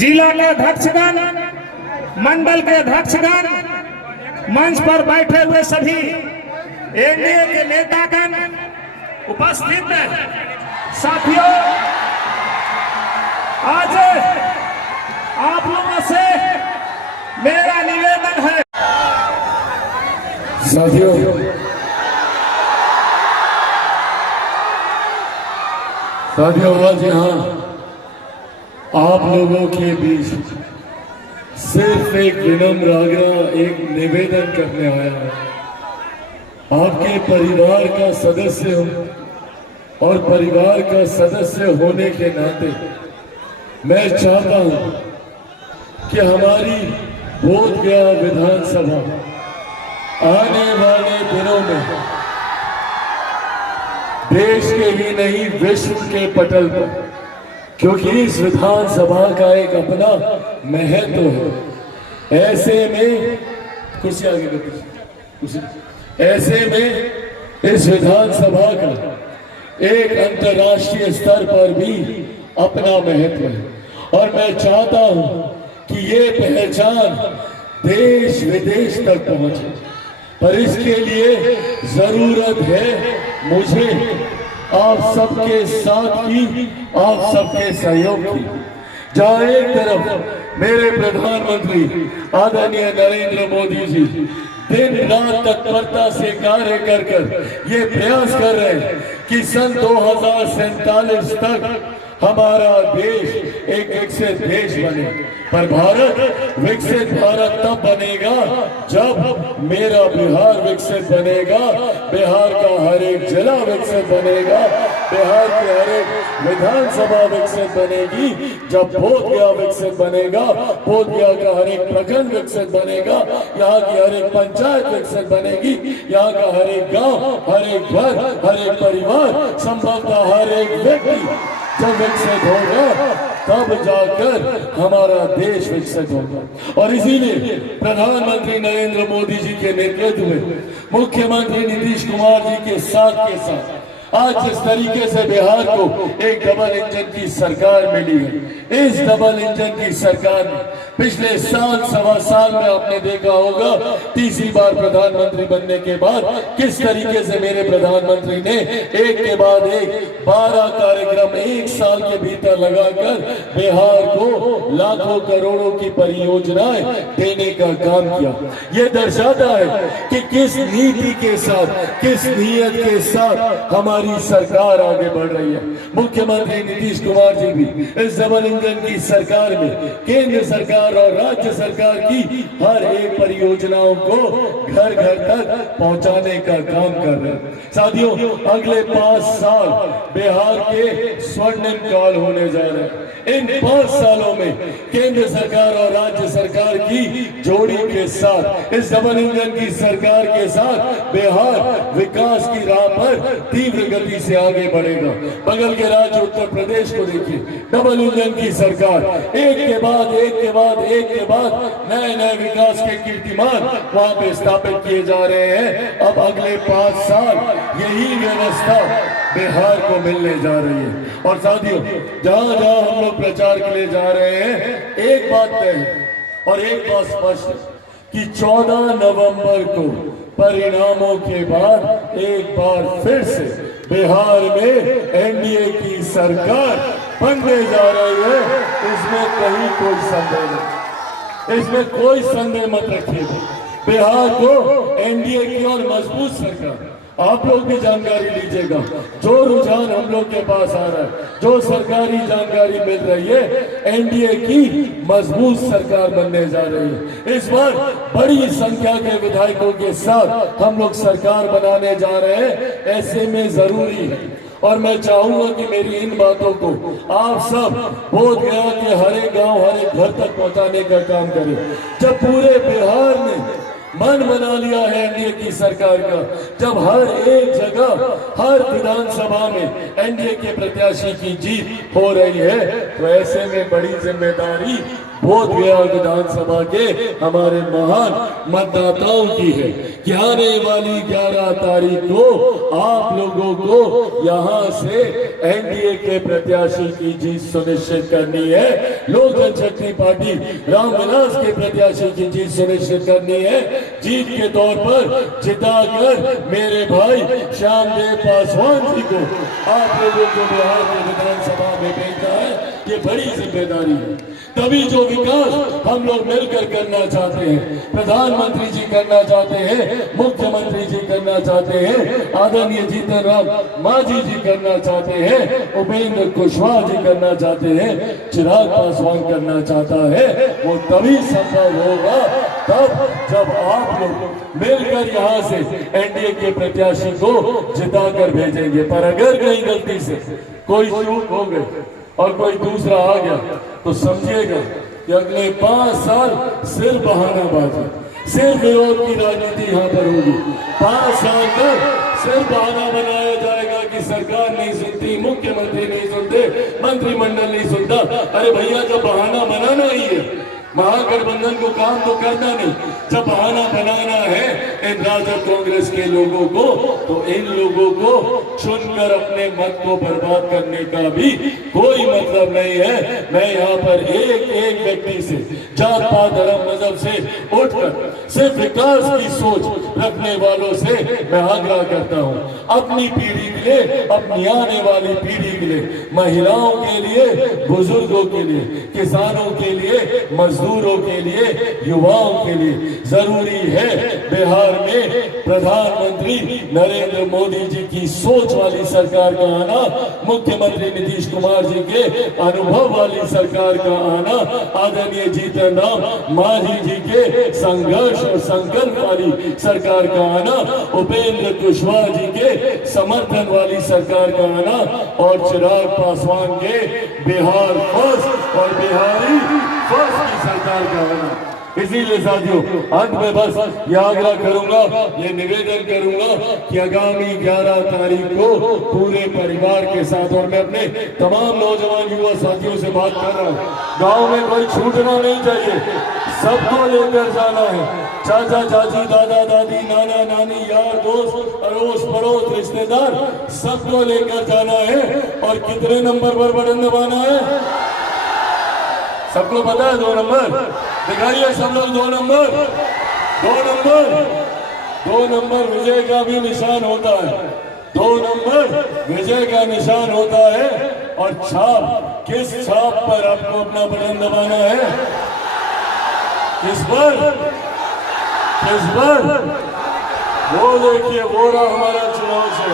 जिला के अध्यक्षगण, मंडल के अध्यक्षगण, मंच पर बैठे हुए सभी एनडीए के नेतागण उपस्थित साथियों, आज आप लोगों से मेरा निवेदन है। साथियों, आज यहाँ आप लोगों के बीच सिर्फ एक विनम्र आग्रह, एक निवेदन करने आया है। आपके परिवार का सदस्य हूं और परिवार का सदस्य होने के नाते मैं चाहता हूं कि हमारी बोधगया विधानसभा आने वाले दिनों में देश के ही नहीं विश्व के पटल पर, क्योंकि इस विधानसभा का एक अपना महत्व है। ऐसे में कुर्सी आगे कुर्सी, ऐसे में इस विधानसभा का एक अंतर्राष्ट्रीय स्तर पर भी अपना महत्व है और मैं चाहता हूं कि ये पहचान देश विदेश तक पहुंचे, पर इसके लिए जरूरत है मुझे आप सबके साथ की, आप सबके सहयोग की। जहां एक तरफ मेरे प्रधानमंत्री आदरणीय नरेंद्र मोदी जी दिन रात तत्परता से कार्य कर ये प्रयास कर रहे हैं कि सन 2047 तक हमारा देश एक विकसित देश बने, पर भारत विकसित भारत तब बनेगा जब मेरा बिहार विकसित बनेगा, बिहार का हर एक जिला विकसित बनेगा, बिहार की हर एक विधानसभा विकसित बनेगी, जब बोधगया विकसित बनेगा, बोधगया का हर एक प्रखंड विकसित बनेगा, यहाँ की हर एक पंचायत विकसित बनेगी, यहाँ का हर एक गांव, हर एक घर, हर एक परिवार, संभवतः हर एक व्यक्ति जब विकसित होगा तब जाकर हमारा देश विकसित होगा। और इसीलिए प्रधानमंत्री नरेंद्र मोदी जी के नेतृत्व में मुख्यमंत्री नीतीश कुमार जी के साथ आज जिस तरीके से बिहार को एक डबल इंजन की सरकार मिली है, इस डबल इंजन की सरकार में पिछले सवा साल में आपने देखा होगा, तीसरी बार प्रधानमंत्री बनने के बाद किस तरीके से मेरे प्रधानमंत्री ने एक के बाद एक 12 कार्यक्रम एक साल के भीतर लगाकर बिहार को लाखों करोड़ों की परियोजनाएं देने का काम किया। यह दर्शाता है कि किस नीति के साथ, किस नीयत के साथ हमारी सरकार आगे बढ़ रही है। मुख्यमंत्री नीतीश कुमार जी भी इस डबल इंजन की सरकार में केंद्र सरकार और राज्य सरकार की हर एक परियोजनाओं को घर घर तक पहुंचाने का काम कर रहे हैं। साथियों, अगले 5 साल बिहार के स्वर्णिम काल होने जा रहे हैं। इन 5 सालों में केंद्र सरकार और राज्य सरकार की जोड़ी के साथ, इस डबल इंजन की सरकार के साथ बिहार विकास की राह पर तीव्र गति से आगे बढ़ेगा। बगल के राज्य उत्तर प्रदेश को देखिए, डबल इंजन की सरकार एक के बाद नए नए विकास के कीर्तिमान वहां पे स्थापित किए जा रहे हैं। अब अगले 5 साल यही व्यवस्था बिहार को मिलने जा रही है। और साथियों, जहां जहां हम लोग प्रचार के लिए जा रहे हैं, एक बात तय है और एक बात स्पष्ट है कि 14 नवंबर को परिणामों के बाद एक बार फिर से बिहार में एनडीए की सरकार बनने जा रही है। इसमें कहीं कोई संदेह नहीं, इसमें कोई संदेह मत रखिए। बिहार को एनडीए की और मजबूत सरकार, आप लोग भी जानकारी लीजिएगा, जो रुझान हम लोग के पास आ रहा है, जो सरकारी जानकारी मिल रही है, एनडीए की मजबूत सरकार बनने जा रही है। इस बार बड़ी संख्या के विधायकों के साथ हम लोग सरकार बनाने जा रहे हैं। ऐसे में जरूरी है और मैं चाहूंगा कि मेरी इन बातों को आप सब बोधगया के हर एक गांव, हर एक घर तक पहुंचाने का काम करें। जब पूरे बिहार ने मन बना लिया है एनडीए की सरकार का, जब हर एक जगह, हर विधानसभा में एनडीए के प्रत्याशी की जीत हो रही है, तो ऐसे में बड़ी जिम्मेदारी बोधगया विधानसभा के हमारे महान मतदाताओं की है कि आने वाली 11 तारीख को आप लोगों को यहां से एनडीए के प्रत्याशी की जीत सुनिश्चित करनी है। लोक जनशक्ति पार्टी रामविलास के प्रत्याशी की जीत सुनिश्चित करनी है। जीत के तौर पर जिताकर मेरे भाई श्यामदेव पासवान जी को आप लोगों को बिहार में विधानसभा में भेजना है, ये बड़ी जिम्मेदारी है। तभी जो विकास हम लोग मिलकर करना चाहते हैं, प्रधानमंत्री जी करना चाहते हैं, मुख्यमंत्री जी करना चाहते हैं, आदरणीय जीतन राम मांझी जी करना चाहते हैं, उपेंद्र कुशवाहा जी करना चाहते हैं, चिराग पासवान करना चाहता है, वो तभी संभव होगा तब जब आप लोग मिलकर यहाँ से एनडीए के प्रत्याशी को जिताकर भेजेंगे। पर अगर कहीं गलती से कोई चूक हो गई और कोई दूसरा आ गया तो समझिएगा कि अगले 5 साल सिर्फ बहानाबाजी, सिर्फ विरोध की राजनीति यहाँ पर होगी। 5 साल तक सिर्फ बहाना बनाया जाएगा कि सरकार नहीं सुनती, मुख्यमंत्री नहीं सुनते, मंत्रिमंडल नहीं सुनता। अरे भैया, जब बहाना बनाना ही है, महागठबंधन को काम तो करना नहीं, जब बहाना बनाना है इन राजद कांग्रेस के लोगों को, तो इन लोगों को चुनकर अपने मत को बर्बाद करने का भी कोई मतलब नहीं है। मैं यहाँ पर एक एक व्यक्ति से, जात पात धर्म मजहब से उठकर सिर्फ विकास की सोच रखने वालों से मैं आग्रह करता हूँ, अपनी पीढ़ी के लिए, अपनी आने वाली पीढ़ी के लिए, महिलाओं के लिए, बुजुर्गों के लिए, किसानों के लिए, मजदूरों के लिए, युवाओं के लिए जरूरी है बिहार में प्रधानमंत्री नरेंद्र मोदी जी की सोच वाली सरकार का आना, मुख्यमंत्री नीतीश कुमार जी के अनुभव वाली सरकार का आना, आदरणीय जीतन राम मांझी जी के संघर्ष और संकल्प वाली सरकार का आना, उपेंद्र कुशवाहा जी के समर्थन वाली सरकार का आना और चिराग पासवान के बिहार फर्स्ट और बिहारी फर्स्ट की सरकार का आना। इसीलिए साथियों, अंत में बस ये आग्रह करूंगा, ये निवेदन करूंगा कि आगामी 11 तारीख को पूरे परिवार के साथ, और मैं अपने तमाम नौजवान युवा साथियों से बात कर रहा हूँ, गांव में कोई छूटना नहीं चाहिए, सबको लेकर जाना है। चाचा चाची, दादा दादी, नाना नानी, यार दोस्त, अड़ोस पड़ोस, रिश्तेदार, सबको लेकर जाना है। और कितने नंबर पर बटन दबाना है सबको पता है? 2 नंबर दिखाइए सब लोग। 2 नंबर, 2 नंबर, 2 नंबर विजय का भी निशान होता है। 2 नंबर विजय का निशान होता है। और छाप, किस छाप पर आपको अपना बटन दबाना है? किस पर? किस पर? वो देखिए, वो रहा हमारा चुनाव से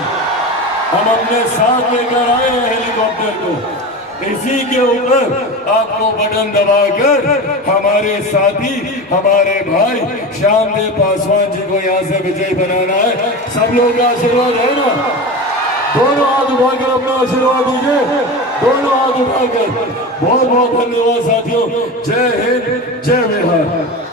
हम अपने साथ लेकर आए हैं हेलीकॉप्टर को। इसी के ऊपर आपको बटन दबाकर हमारे साथी, हमारे भाई श्यामदेव पासवान जी को यहाँ से विजयी बनाना है। सब लोग का आशीर्वाद है ना? दोनों हाथ उठाकर अपना आशीर्वाद दीजिए, दोनों हाथ उठाकर। बहुत बहुत धन्यवाद साथियों। जय हिंद, जय बिहार।